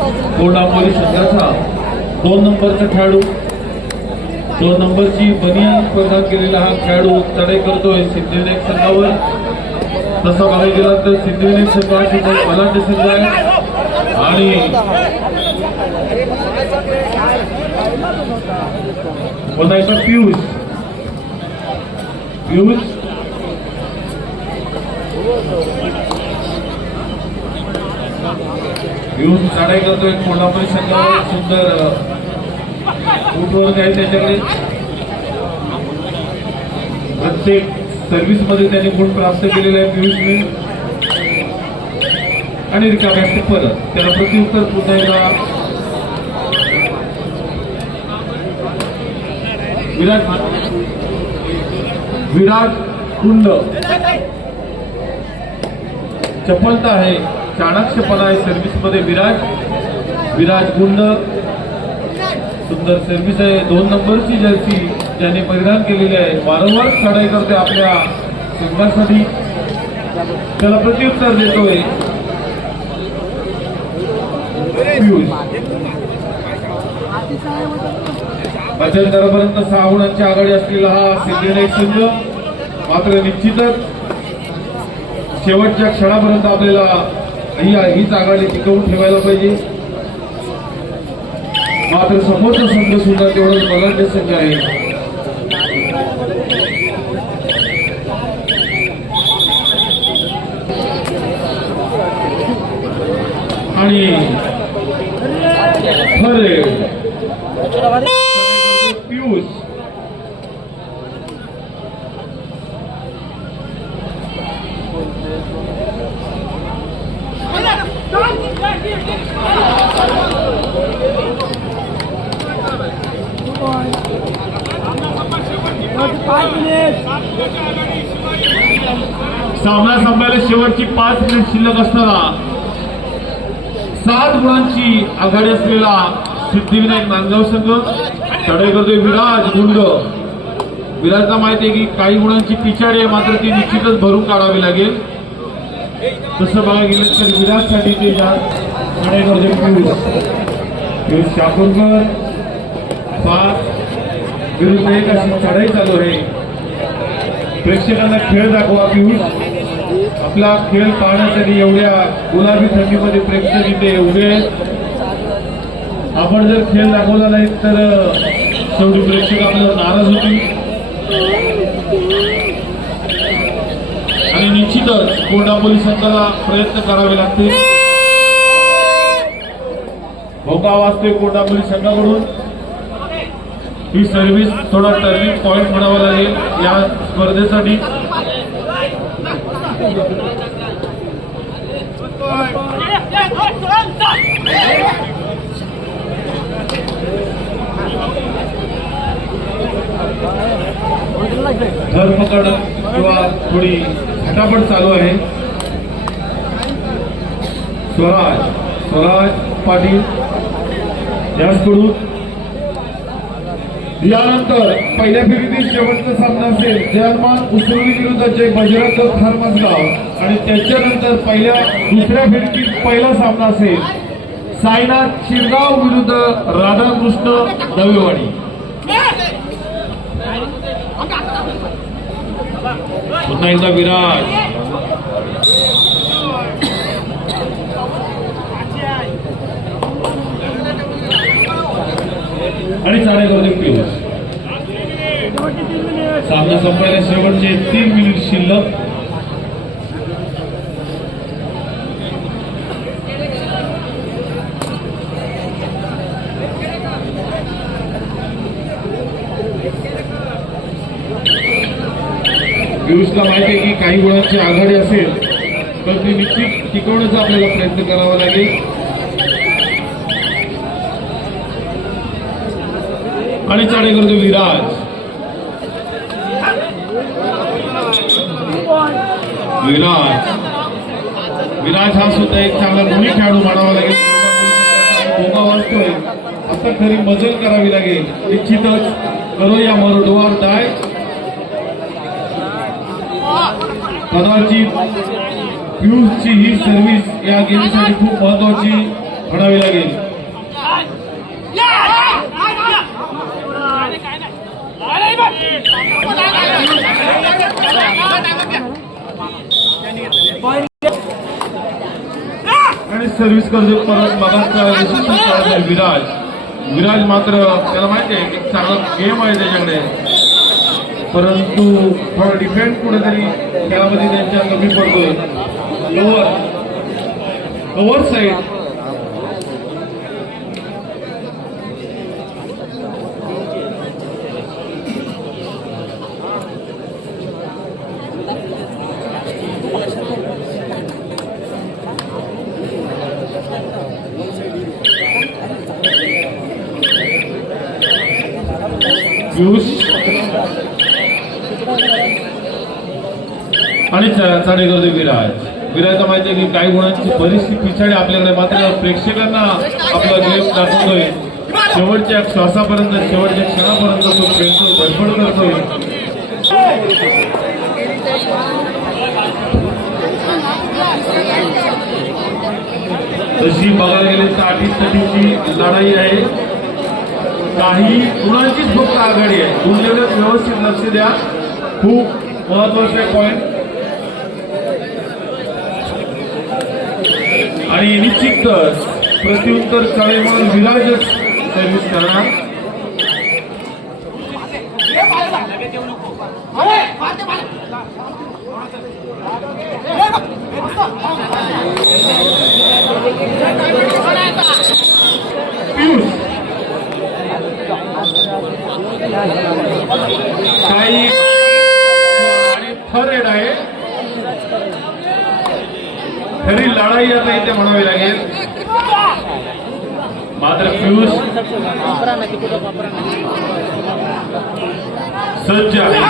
कोल्हापुरी संघाचा 2 नंबरचा खेळाडू, 2 नंबरची बनियान स्पर्धा केलेला हा खेळाडू चढाई करतोय सिद्धिविनायक संघावर। तसा बघायला गेला तर सिद्धिविनायक संघ हा खूप बलाढ्य संघ आहे आणि बतायचा पियुष चढाई करतोय कोल्हापुरी संघावर। सुंदर फुटवर्क आहे त्याच्याकडे, प्रत्येक सर्व्हिस मध्ये त्यांनी गुण प्राप्त केलेले आहे पियुषने। आणि रिकाम्या परत त्याला प्रत्युत्तर पुन्हा एकदा विराट कुंड। चपलता आहे, चाणक्यपणा आहे सर्व्हिस मध्ये विराट गुंड। सुंदर सर्व्हिस आहे, 2 नंबरची जर्सी ज्याने परिधान केलेली आहे, वारंवार चढाई करते आपल्या संघासाठी, त्याला प्रत्युत्तर देतोय पियुष। मध्यंतरापर्यंत 6 गुणांची आघाडी असलेला हा सिद्धिविनायक संघ मात्र निश्चितच शेवटच्या क्षणापर्यंत आपल्याला हीच आघाडी टिकवून ठेवायला पाहिजे। मात्र समोरचा संघ सुद्धा तेवढं बलाढ्य संघ आहे। आणि पियुष सामना संपायला शेवटची 5 मिनिट शिल्लक असताना 7 गुणांची आघाडी असलेला सिद्धिविनायक नांदगाव संघ चढाई करतोय विराट गुंड। विराटला माहिती आहे की काही गुणांची पिछाडी आहे, मात्र ती निश्चितच भरून काढावी लागेल। तसं बघायला गेलं तर विराटसाठी ते चढाई करतोय पियुष शापूरकर। 5 विरुद्ध 1 अशी चढाई चालू आहे। प्रेक्षकांना खेळ दाखवा पियुष, आपला खेळ पाहण्यासाठी एवढ्या गुलाबी थंडीमध्ये प्रेक्षक इथे उभे आहेत। आपण जर खेळ दाखवला नाही तर शेवटी प्रेक्षक आपल्याला नाराज होतील आणि निश्चितच कोल्हापुरी संघाला प्रयत्न करावे लागतील। भोका वाजतोय कोल्हापुरी संघाकडून, ही सर्व्हिस थोडा टर्निंग पॉइंट म्हणावा लागेल या स्पर्धेसाठी। धरपकड किंवा थोडी झटापट चालू आहे। स्वराज पाटील याचकडून यानंतर पहिल्या फेरीतील शेवटचा सामना असेल जयमान उसरोली विरुद्ध जय बजरंग खारमसगाव आणि त्याच्यानंतर दुसऱ्या फेरीतील पहिला सामना असेल साईनाथ शिरगाव विरुद्ध राधाकृष्ण दवेवाडी। पुन्हा एकदा विराट आणि चढाई करतोय पियुष। सामना संपायला शेवटचे 3 मिनिट शिल्लक। पियुषला माहिती आहे की काही गुणांची आघाडी असेल तर ती निश्चित टिकवण्याचा आपल्याला प्रयत्न करावा लागेल। आणि चढाई करतो विराज। विराज हा सुद्धा एक चांगला गुणी खेळाडू मानावा लागेल। धोका वाजतोय, आता खरी मजल करावी लागेल। निश्चितच करूया मरोडवार दाय। कदाचित पियुषची ही सर्व्हिस या गेमसाठी खूप महत्वाची म्हणावी लागेल। सर्व्हिस करतो परत मगाचा विराज मात्र त्याला माहिती आहे की चांगला गेम आहे त्याच्याकडे, परंतु थोडा डिफेंड कुठेतरी खेळामध्ये त्यांच्या कमी पडतोय. ओव्हर साईड आणि चाडे करतो विराजचा माहिती आहे की काही गुणांची बरीचशी पिछाडी आपल्याकडे, मात्र प्रेक्षकांना आपला गेम दाखवतोय. शेवटच्या श्वासापर्यंत शेवटच्या क्षणापर्यंत तो खेळतोय, धडपड करतोय. तशी बघायला गेली तर 8-8ची लढाई आहे. काही गुणांचीच फक्त आघाडी आहे. गुणलेलं व्यवस्थित लक्ष द्या, खूप महत्वाचा पॉइंट. आणि निश्चितच प्रत्युत्तर चालेल म्हणून विराजच सर्व्हिस करणार. पियुष काही आणि थर्ड आहे. खरी लढाई आता इथे म्हणावी लागेल, मात्र पियुष सज्ज आहे.